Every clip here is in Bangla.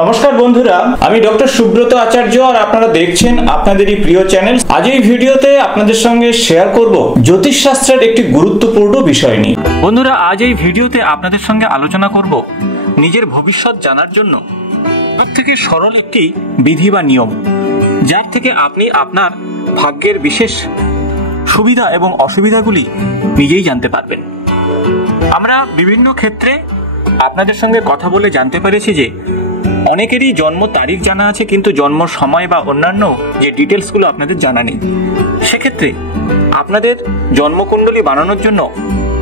নমস্কার বন্ধুরা, আমি ডক্টর সুব্রত আচার্য আর আপনারা দেখছেন আপনাদেরই প্রিয় চ্যানেল। আজ এই ভিডিওতে আপনাদের সঙ্গে শেয়ার করব জ্যোতিষশাস্ত্রের একটি গুরুত্বপূর্ণ বিষয় নিয়ে। বন্ধুরা, আজ এই ভিডিওতে আপনাদের সঙ্গে আলোচনা করব নিজের ভবিষ্যৎ জানার জন্য সবথেকে সরল একটি বিধি বা নিয়ম, যার থেকে আপনি আপনার ভাগ্যের বিশেষ সুবিধা এবং অসুবিধাগুলি নিজেই জানতে পারবেন। আমরা বিভিন্ন ক্ষেত্রে আপনাদের সঙ্গে কথা বলে জানতে পেরেছি যে অনেকেরই জন্ম তারিখ জানা আছে, কিন্তু জন্ম সময় বা অন্যান্য যে ডিটেলসগুলো আপনাদের জানা নেই। সেক্ষেত্রে আপনাদের জন্মকুণ্ডলী বানানোর জন্য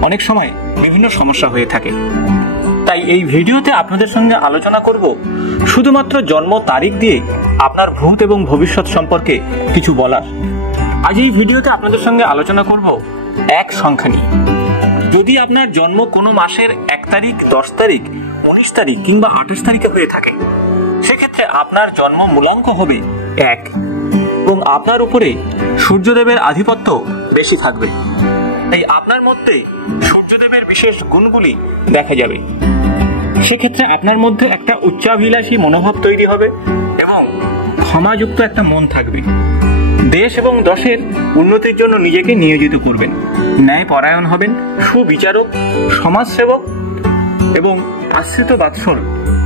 অনেক সময় বিভিন্ন সমস্যা হয়ে থাকে। তাই এই ভিডিওতে আপনাদের সঙ্গে আলোচনা করব শুধুমাত্র জন্ম তারিখ দিয়ে আপনার ভূত এবং ভবিষ্যৎ সম্পর্কে কিছু বলার। আজ এই ভিডিওতে আপনাদের সঙ্গে আলোচনা করব এক সংখ্যা নিয়ে। যদি আপনার জন্ম কোনো মাসের 1 তারিখ, 10 তারিখ, 19 তারিখ কিংবা 28 তারিখে হয়ে থাকে, সেক্ষেত্রে আপনার জন্ম মূলাঙ্ক হবে 1 এবং আপনার উপরে সূর্যদেবের আধিপত্য বেশি থাকবে। তাই আপনার মধ্যে সূর্যদেবের বিশেষ গুণগুলি দেখা যাবে। সেক্ষেত্রে আপনার মধ্যে একটা উচ্চাভিলাষী মনোভাব তৈরি হবে এবং ক্ষমাযুক্ত একটা মন থাকবে। দেশ এবং দশের উন্নতির জন্য নিজেকে নিয়োজিত করবেন, ন্যায় পরায়ণ হবেন, সুবিচারক, সমাজসেবক এবং আশ্রিত বাৎসল,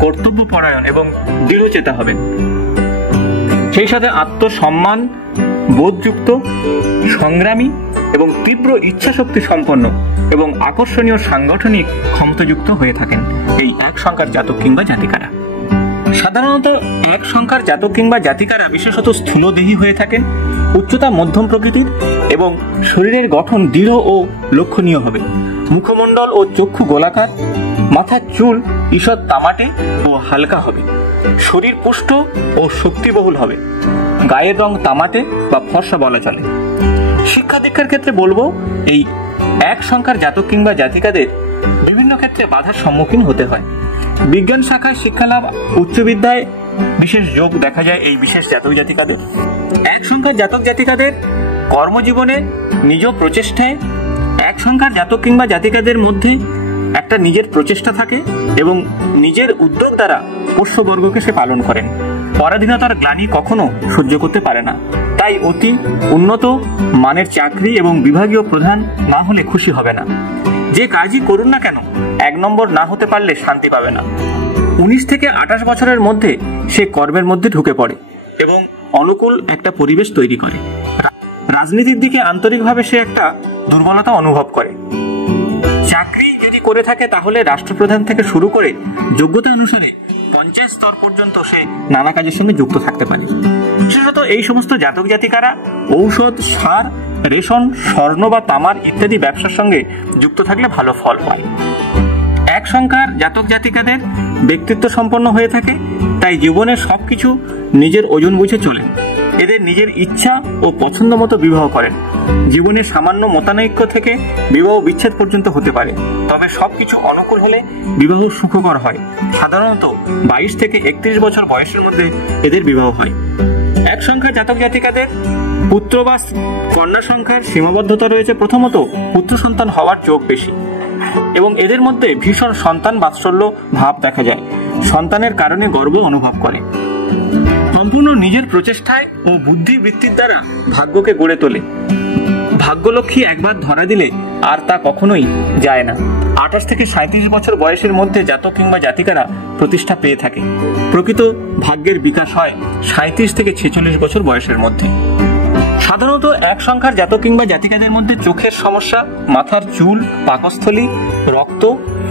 কর্তব্য পরায়ণ এবং দৃঢ়চেতা হবেন। সেই সাথে আত্মসম্মান বোধযুক্ত, সংগ্রামী এবং তীব্র ইচ্ছাশক্তি সম্পন্ন এবং আকর্ষণীয় সাংগঠনিক ক্ষমতাযুক্ত হয়ে থাকেন এই এক সংখ্যার জাতক কিংবা জাতিকারা। সাধারণত এক সংখ্যার জাতক কিংবা জাতিকারা বিশেষত স্থূলদেহী হয়ে থাকেন, উচ্চতা মধ্যম প্রকৃতির এবং শরীরের গঠন দৃঢ় ও লক্ষণীয় হবে। মুখমণ্ডল ও চক্ষু গোলাকার, মাথার চুল ঈষৎ তামাটে ও হালকা হবে। শরীর পুষ্ট ও শক্তিবহুল হবে। গায়ের রং তামাটে বা ফর্সা বলা চলে। শিক্ষা দীক্ষার ক্ষেত্রে বলবো, এই এক সংখ্যার জাতক কিংবা জাতিকাদের বিভিন্ন ক্ষেত্রে বাধার সম্মুখীন হতে হয়। বিজ্ঞান শাখায় শিক্ষালাভ, উচ্চ বিদ্যায় বিশেষ যোগ দেখা যায় এই বিশেষ জাতক জাতিকাদের। এক সংখ্যার জাতক জাতিকাদের কর্মজীবনে নিজ প্রচেষ্টায় এক সংখ্যার জাতক কিংবা জাতিকাদের মধ্যে একটা নিজের প্রচেষ্টা থাকে এবং নিজের উদ্যোগ দ্বারা পোষ্যবর্গকে সে পালন করেন। পরাধীনতার গ্লানি কখনো সহ্য করতে পারে না। তাই অতি উন্নত মানের চাকরি এবং বিভাগীয় প্রধান না হলে খুশি হবে না। যে কাজই করুন না কেন 1 নম্বর না হতে পারলে শান্তি পাবে না। 19 থেকে 28 বছরের মধ্যে সে কর্মের মধ্যে ঢুকে পড়ে এবং অনুকূল একটা পরিবেশ তৈরি করে। রাজনীতির দিকে আন্তরিকভাবে সে একটা দুর্বলতা অনুভব করে। চাকরি যদি করে থাকে তাহলে রাষ্ট্রপ্রধান থেকে শুরু করে যোগ্যতা অনুসারে পঞ্চায়েত স্তর পর্যন্ত সে নানা কাজের সঙ্গে যুক্ত থাকতে পারে। বিশেষত এই সমস্ত জাতক জাতিকারা ঔষধ, সার, রেশন, স্বর্ণ বা তামার ইত্যাদি ব্যবসার সঙ্গে যুক্ত থাকলে ভালো ফল পায়। এক সংখ্যার জাতক জাতিকাদের ব্যক্তিত্ব সম্পন্ন হয়ে থাকে, তাই জীবনের সবকিছু নিজের ওজন বুঝে চলে। এদের নিজের ইচ্ছা ও পছন্দ মতো বিবাহ করেন। জীবনের সামান্য মতানৈক্য থেকে বিবাহ বিচ্ছেদ পর্যন্ত হতে পারে, তবে সবকিছু অনুকূল হলে বিবাহ সুখকর হয়। সাধারণত 22 থেকে 31 বছর বয়সের মধ্যে এদের বিবাহ হয়। এক সংখ্যার জাতক জাতিকাদের পুত্র বা কন্যা সংখ্যার সীমাবদ্ধতা রয়েছে। প্রথমত, পুত্র সন্তান হওয়ার যোগ বেশি এবং এদের মধ্যে ভীষণ সন্তান বাৎসল্য ভাব দেখা যায়। সন্তানের কারণে গর্ব অনুভব করে। সম্পূর্ণ নিজের প্রচেষ্টায় ও বুদ্ধিবৃত্তির দ্বারা ভাগ্যকে গড়ে তোলে। ভাগ্যলক্ষ্মী একবার ধরা দিলে আর তা কখনোই যায় না। 28 থেকে 37 বছর বয়সের মধ্যে জাতক কিংবা জাতিকারা প্রতিষ্ঠা পেয়ে থাকে। প্রকৃত ভাগ্যের বিকাশ হয় 37 থেকে 46 বছর বয়সের মধ্যে। সাধারণত এক সংখ্যার জাতক কিংবা জাতিকাদের মধ্যে চোখের সমস্যা, মাথার চুল, পাকস্থলী, রক্ত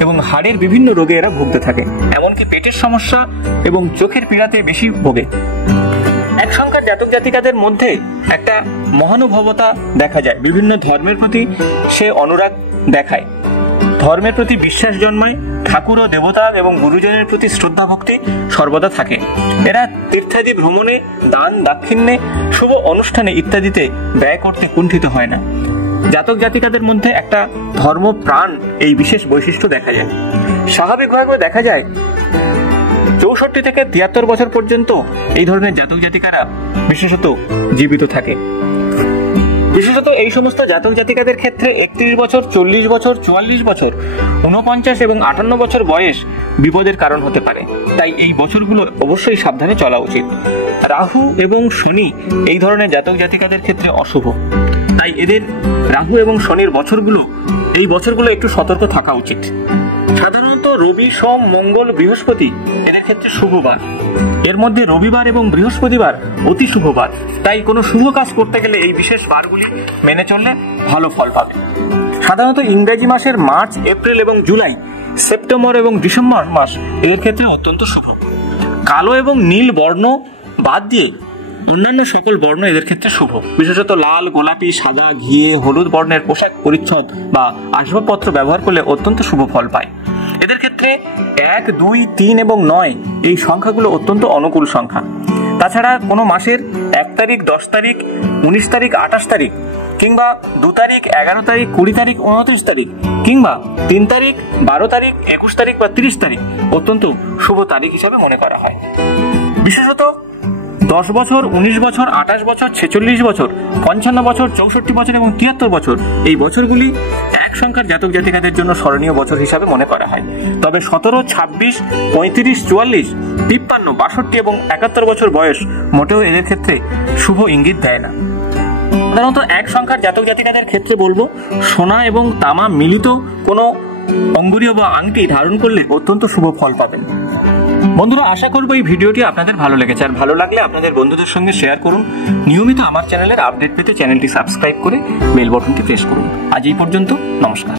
এবং হাড়ের বিভিন্ন রোগে এরা ভুগতে থাকে। এমনকি পেটের সমস্যা এবং চোখের পীড়াতে বেশি ভোগে। এক সংখ্যার জাতক জাতিকাদের মধ্যে একটা মহানুভবতা দেখা যায়। বিভিন্ন ধর্মের প্রতি সে অনুরাগ দেখায়, ধর্মের প্রতি বিশ্বাস জন্মায়, ঠাকুর ও দেবতা এবং গুরুজনের প্রতি শ্রদ্ধা ভক্তি সর্বদা থাকে। এরা তীর্থাদি ভ্রমণে, দান দাক্ষিণ্যে, শুভ অনুষ্ঠানে ইত্যাদিতে ব্যয় করতে কুণ্ঠিত হয় না। জাতক জাতিকাদের মধ্যে একটা ধর্মপ্রাণ এই বিশেষ বৈশিষ্ট্য দেখা যায়। স্বাভাবিকভাবে দেখা যায় 64 থেকে 73 বছর পর্যন্ত এই ধরনের জাতক জাতিকারা বিশেষত জীবিত থাকে। বিশেষত এই সমস্ত জাতক জাতিকাদের ক্ষেত্রে 31 বছর, 40 বছর, 44 বছর, 49 এবং 58 বছর বয়স বিপদের কারণ হতে পারে। তাই এই বছরগুলো অবশ্যই সাবধানে চলা উচিত। রাহু এবং শনি এই ধরনের জাতক জাতিকাদের ক্ষেত্রে অশুভ, তাই এদের রাহু এবং শনির এই বছরগুলো একটু সতর্ক থাকা উচিত। সাধারণত রবি, সোম, মঙ্গল, বৃহস্পতি এদের ক্ষেত্রে শুভবার। এর মধ্যে রবিবার এবং বৃহস্পতিবার অতি শুভবার, তাই কোনো শুভ কাজ করতে গেলে এই বিশেষ বারগুলি মেনে চললে ভালো ফল পাবে। সাধারণত ইংরেজি মাসের মার্চ, এপ্রিল এবং জুলাই, সেপ্টেম্বর এবং ডিসেম্বর মাস এদের ক্ষেত্রে অত্যন্ত শুভ। কালো এবং নীল বর্ণ বাদ দিয়ে অন্যান্য সকল বর্ণ এদের ক্ষেত্রে শুভ। বিশেষত লাল, গোলাপি, সাদা, ঘিয়ে, হলুদ বর্ণের পোশাক পরিচ্ছদ বা আসবাবপত্র ব্যবহার করলে অত্যন্ত শুভ ফল পায়। এদের ক্ষেত্রে 1, 2, 3 এবং 9 এই সংখ্যাগুলো অত্যন্ত অনুকূল সংখ্যা। তাছাড়া কোনো মাসের 1 তারিখ, 10 তারিখ, 19 তারিখ, 28 তারিখ কিংবা 2 তারিখ, 11 তারিখ, 20 তারিখ, 29 তারিখ কিংবা 3 তারিখ, 12 তারিখ, 21 তারিখ বা 30 তারিখ অত্যন্ত শুভ তারিখ হিসাবে মনে করা হয়। বিশেষত 10 বছর, 19 বছর, 28 বছর, 46 বছর, 55 বছর, 64 বছর এবং 73 বছর এই বছরগুলি এক সংখ্যার জাতক জাতিকাদের জন্য স্মরণীয় বছর হিসাবে মনে করা হয়। তবে 17, 26, 35, 44, 53, 62 এবং 71 বছর বয়স মোটেও এদের ক্ষেত্রে শুভ ইঙ্গিত দেয় না। সাধারণত এক সংখ্যার জাতক জাতিকাদের ক্ষেত্রে বলবো, সোনা এবং তামা মিলিত কোনো অঙ্গুরীয় বা আংটি ধারণ করলে অত্যন্ত শুভ ফল পাবেন। বন্ধুরা, আশা করবো এই ভিডিওটি আপনাদের ভালো লেগেছে, আর ভালো লাগলে আপনাদের বন্ধুদের সঙ্গে শেয়ার করুন। নিয়মিত আমার চ্যানেলের আপডেট পেতে চ্যানেলটি সাবস্ক্রাইব করে বেল বাটনটি প্রেস করুন। আজ এই পর্যন্ত, নমস্কার।